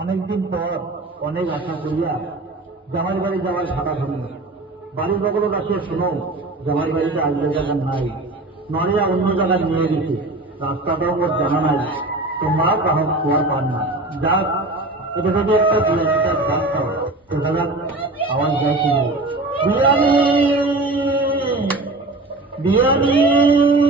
অনেকদিন পর অনেক আশা করিয়া জামাই বাড়ি যাওয়ার ভাড়া ধরি। বাড়ির বগল ডাকিয়ে শোনো, জামাই বাড়িতে আগের জায়গা নাই, নড়িয়া অন্য জায়গায় নিয়ে গেছে, রাস্তাটাও ওর জানা নাই, তোমরাও কাহক খোয়ার পান না। যাক, এটা যদি একটা কিলোমিটার যাক হয়, দেখা যাক আওয়াজ যায় কি বিয়ানি বিয়ানি।